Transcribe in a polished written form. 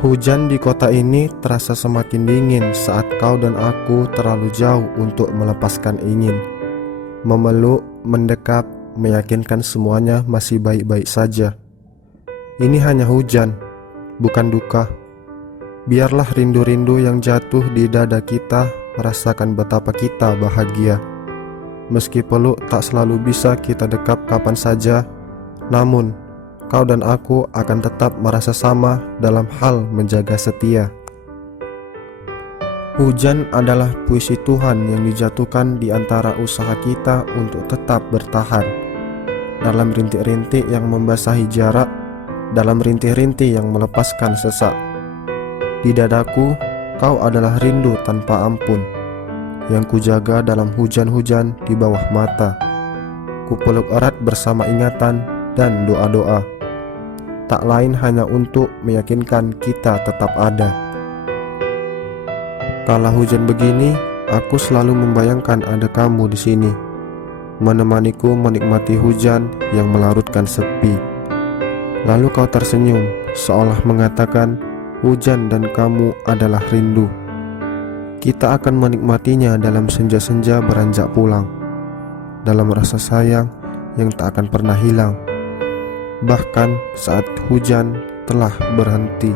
Hujan di kota ini terasa semakin dingin saat kau dan aku terlalu jauh untuk melepaskan ingin. Memeluk, mendekap, meyakinkan semuanya masih baik-baik saja. Ini hanya hujan, bukan duka. Biarlah rindu-rindu yang jatuh di dada kita merasakan betapa kita bahagia. Meski peluk tak selalu bisa kita dekap kapan saja, namun kau dan aku akan tetap merasa sama dalam hal menjaga setia. Hujan adalah puisi Tuhan yang dijatuhkan di antara usaha kita untuk tetap bertahan. Dalam rintik-rintik yang membasahi jarak, dalam rintih-rintih yang melepaskan sesak. Di dadaku, kau adalah rindu tanpa ampun, yang kujaga dalam hujan-hujan di bawah mata. Kupeluk erat bersama ingatan dan doa-doa. Tak lain hanya untuk meyakinkan kita tetap ada. Kala hujan begini, aku selalu membayangkan ada kamu di sini, menemaniku menikmati hujan yang melarutkan sepi. Lalu kau tersenyum, seolah mengatakan hujan dan kamu adalah rindu. Kita akan menikmatinya dalam senja-senja beranjak pulang, dalam rasa sayang yang tak akan pernah hilang, bahkan saat hujan telah berhenti.